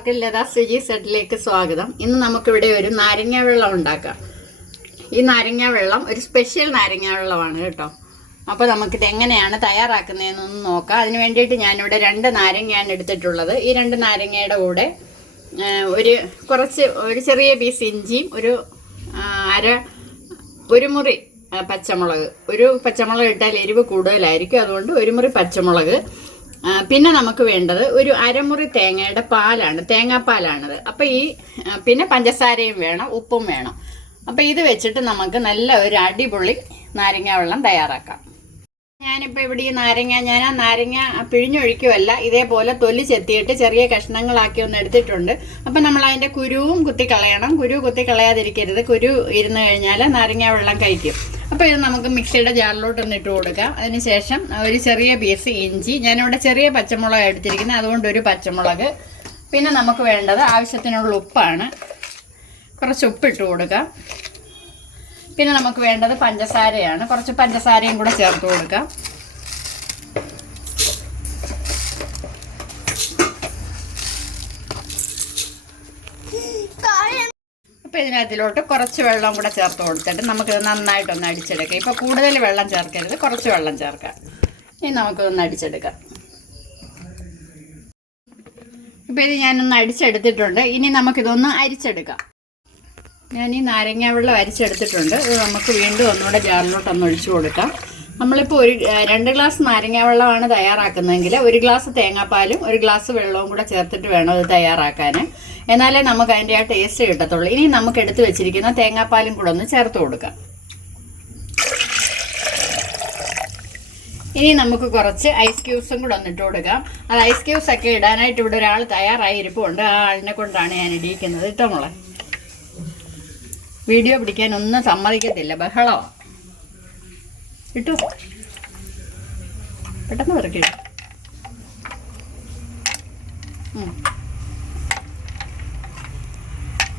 എല്ലാവർക്കും ലതാ സുജി സെറ്റിലേക്ക് സ്വാഗതം. ഇന്ന് നമുക്കിവിടെ ഒരു നാരങ്ങ വെള്ളം ഉണ്ടാക്കാം. ഈ നാരങ്ങ വെള്ളം ഒരു സ്പെഷ്യൽ നാരങ്ങ വെള്ളമാണ് കേട്ടോ. അപ്പോൾ നമുക്കിത് എങ്ങനെയാണ് തയ്യാറാക്കുന്നതെന്നൊന്ന് നോക്കാം. അതിന് വേണ്ടിയിട്ട് ഞാനിവിടെ 2 നാരങ്ങയാണ് എടുത്തിട്ടുള്ളത്. ഈ 2 നാരങ്ങയുടെ കൂടെ ഒരു ചെറിയ പീസ് ഇഞ്ചിയും ഒരു മുറി പച്ചമുളക്. ഒരു പച്ചമുളക് ഇട്ടാൽ എരിവ് കൂടുതലായിരിക്കും, അതുകൊണ്ട് ഒരു മുറി പച്ചമുളക്. പിന്നെ നമുക്ക് വേണ്ടത് ഒരു അരമുറി തേങ്ങയുടെ പാലാണ്, തേങ്ങാപ്പാലാണത്. അപ്പോൾ പിന്നെ പഞ്ചസാരയും വേണം, ഉപ്പും വേണം. അപ്പോൾ ഇത് വെച്ചിട്ട് നമുക്ക് നല്ല ഒരു അടിപൊളി നാരങ്ങ വെള്ളം തയ്യാറാക്കാം. ഞാനിപ്പോൾ ഇവിടെ ഞാൻ ആ നാരങ്ങ പിഴിഞ്ഞൊഴിക്കുമല്ല, ഇതേപോലെ തൊലി ചെത്തിയിട്ട് ചെറിയ കഷ്ണങ്ങളാക്കി ഒന്ന് എടുത്തിട്ടുണ്ട്. അപ്പം നമ്മൾ അതിൻ്റെ കുരുവും കുത്തിക്കളയണം. കുരു കുത്തിക്കളയാതിരിക്കരുത്. കുരു ഇരുന്ന് കഴിഞ്ഞാൽ നാരങ്ങ വെള്ളം കഴിക്കും. അപ്പോൾ ഇത് നമുക്ക് മിക്സിയുടെ ജാറിലോട്ടൊന്ന് ഇട്ട് കൊടുക്കാം. അതിനുശേഷം ഒരു ചെറിയ പീസ് ഇഞ്ചി, ഞാനിവിടെ ചെറിയ പച്ചമുളക് എടുത്തിരിക്കുന്നത്, അതുകൊണ്ട് ഒരു പച്ചമുളക്. പിന്നെ നമുക്ക് വേണ്ടത് ആവശ്യത്തിനുള്ള ഉപ്പാണ്. കുറച്ച് ഉപ്പിട്ട് കൊടുക്കാം. പിന്നെ നമുക്ക് വേണ്ടത് പഞ്ചസാരയാണ്. കുറച്ച് പഞ്ചസാരയും കൂടെ ചേർത്ത് കൊടുക്കാം. അപ്പോൾ ഇതിനകത്തിലോട്ട് കുറച്ച് വെള്ളം കൂടെ ചേർത്ത് കൊടുത്തിട്ട് നമുക്കിത് നന്നായിട്ടൊന്ന് അടിച്ചെടുക്കാം. ഇപ്പോൾ കൂടുതൽ വെള്ളം ചേർക്കരുത്, കുറച്ച് വെള്ളം ചേർക്കാം. ഇനി നമുക്കിതൊന്ന് അടിച്ചെടുക്കാം. ഇപ്പോൾ ഇത് ഞാനൊന്ന് അടിച്ചെടുത്തിട്ടുണ്ട്. ഇനി നമുക്കിതൊന്ന് അരിച്ചെടുക്കാം. ഞാൻ ഈ നാരങ്ങ വെള്ളം അരിച്ചെടുത്തിട്ടുണ്ട്. ഇത് നമുക്ക് വീണ്ടും ഒന്നുകൂടെ ജാറിലോട്ടൊന്ന് ഒഴിച്ചു കൊടുക്കാം. നമ്മളിപ്പോൾ 2 ഗ്ലാസ് നാരങ്ങ വെള്ളമാണ് തയ്യാറാക്കുന്നതെങ്കിൽ 1 ഗ്ലാസ് തേങ്ങാപ്പാലും 1 ഗ്ലാസ് വെള്ളവും കൂടെ ചേർത്തിട്ട് വേണം ഇത് തയ്യാറാക്കാൻ. എന്നാലേ നമുക്ക് അതിൻ്റെ ആ ടേസ്റ്റ് കിട്ടത്തുള്ളൂ. ഇനി നമുക്ക് എടുത്ത് വെച്ചിരിക്കുന്ന തേങ്ങാപ്പാലും കൂടെ ഒന്ന് ചേർത്ത് കൊടുക്കാം. ഇനി നമുക്ക് കുറച്ച് ഐസ് ക്യൂബ്സും കൂടെ ഒന്ന് ഇട്ട് കൊടുക്കാം. അത് ഐസ് ക്യൂബ്സ് ഒക്കെ ഇടാനായിട്ട് ഇവിടെ ഒരാൾ തയ്യാറായി ഇരിപ്പുണ്ട്. ആ ആളിനെ കൊണ്ടാണ് ഞാൻ ഇടിയിക്കുന്നത്. ഇട്ടോ മോളെ, വീഡിയോ പിടിക്കാനൊന്നും സമ്മതിക്കത്തില്ല, ബഹളോ. ഇട്ടു, പെട്ടെന്ന് പെറുക്കി.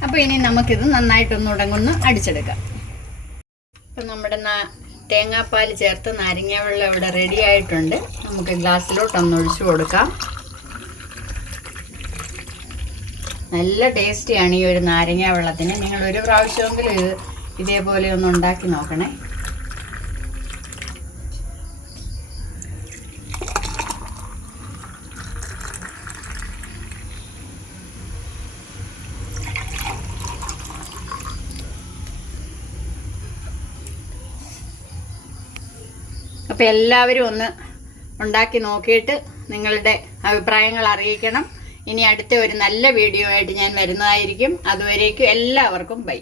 അപ്പോൾ ഇനി നമുക്കിത് നന്നായിട്ടൊന്നുടങ്ങൊന്ന് അടിച്ചെടുക്കാം. അപ്പം നമ്മുടെ തേങ്ങാപ്പാൽ ചേർത്ത് നാരങ്ങ വെള്ളം ഇവിടെ റെഡി ആയിട്ടുണ്ട്. നമുക്ക് ഗ്ലാസ്സിലോട്ടൊന്ന് ഒഴിച്ചു കൊടുക്കാം. നല്ല ടേസ്റ്റിയാണ് ഈ ഒരു നാരങ്ങ വെള്ളത്തിന്. നിങ്ങൾ ഒരു പ്രാവശ്യമെങ്കിലും ഇതേപോലെ ഒന്ന് ഉണ്ടാക്കി നോക്കണേ. അപ്പോൾ എല്ലാവരും ഒന്ന് ഉണ്ടാക്കി നോക്കിയിട്ട് നിങ്ങളുടെ അഭിപ്രായങ്ങൾ അറിയിക്കണം. ഇനി അടുത്ത ഒരു നല്ല വീഡിയോ ആയിട്ട് ഞാൻ വരുന്നതായിരിക്കും. അതുവരേക്കും എല്ലാവർക്കും ബൈ.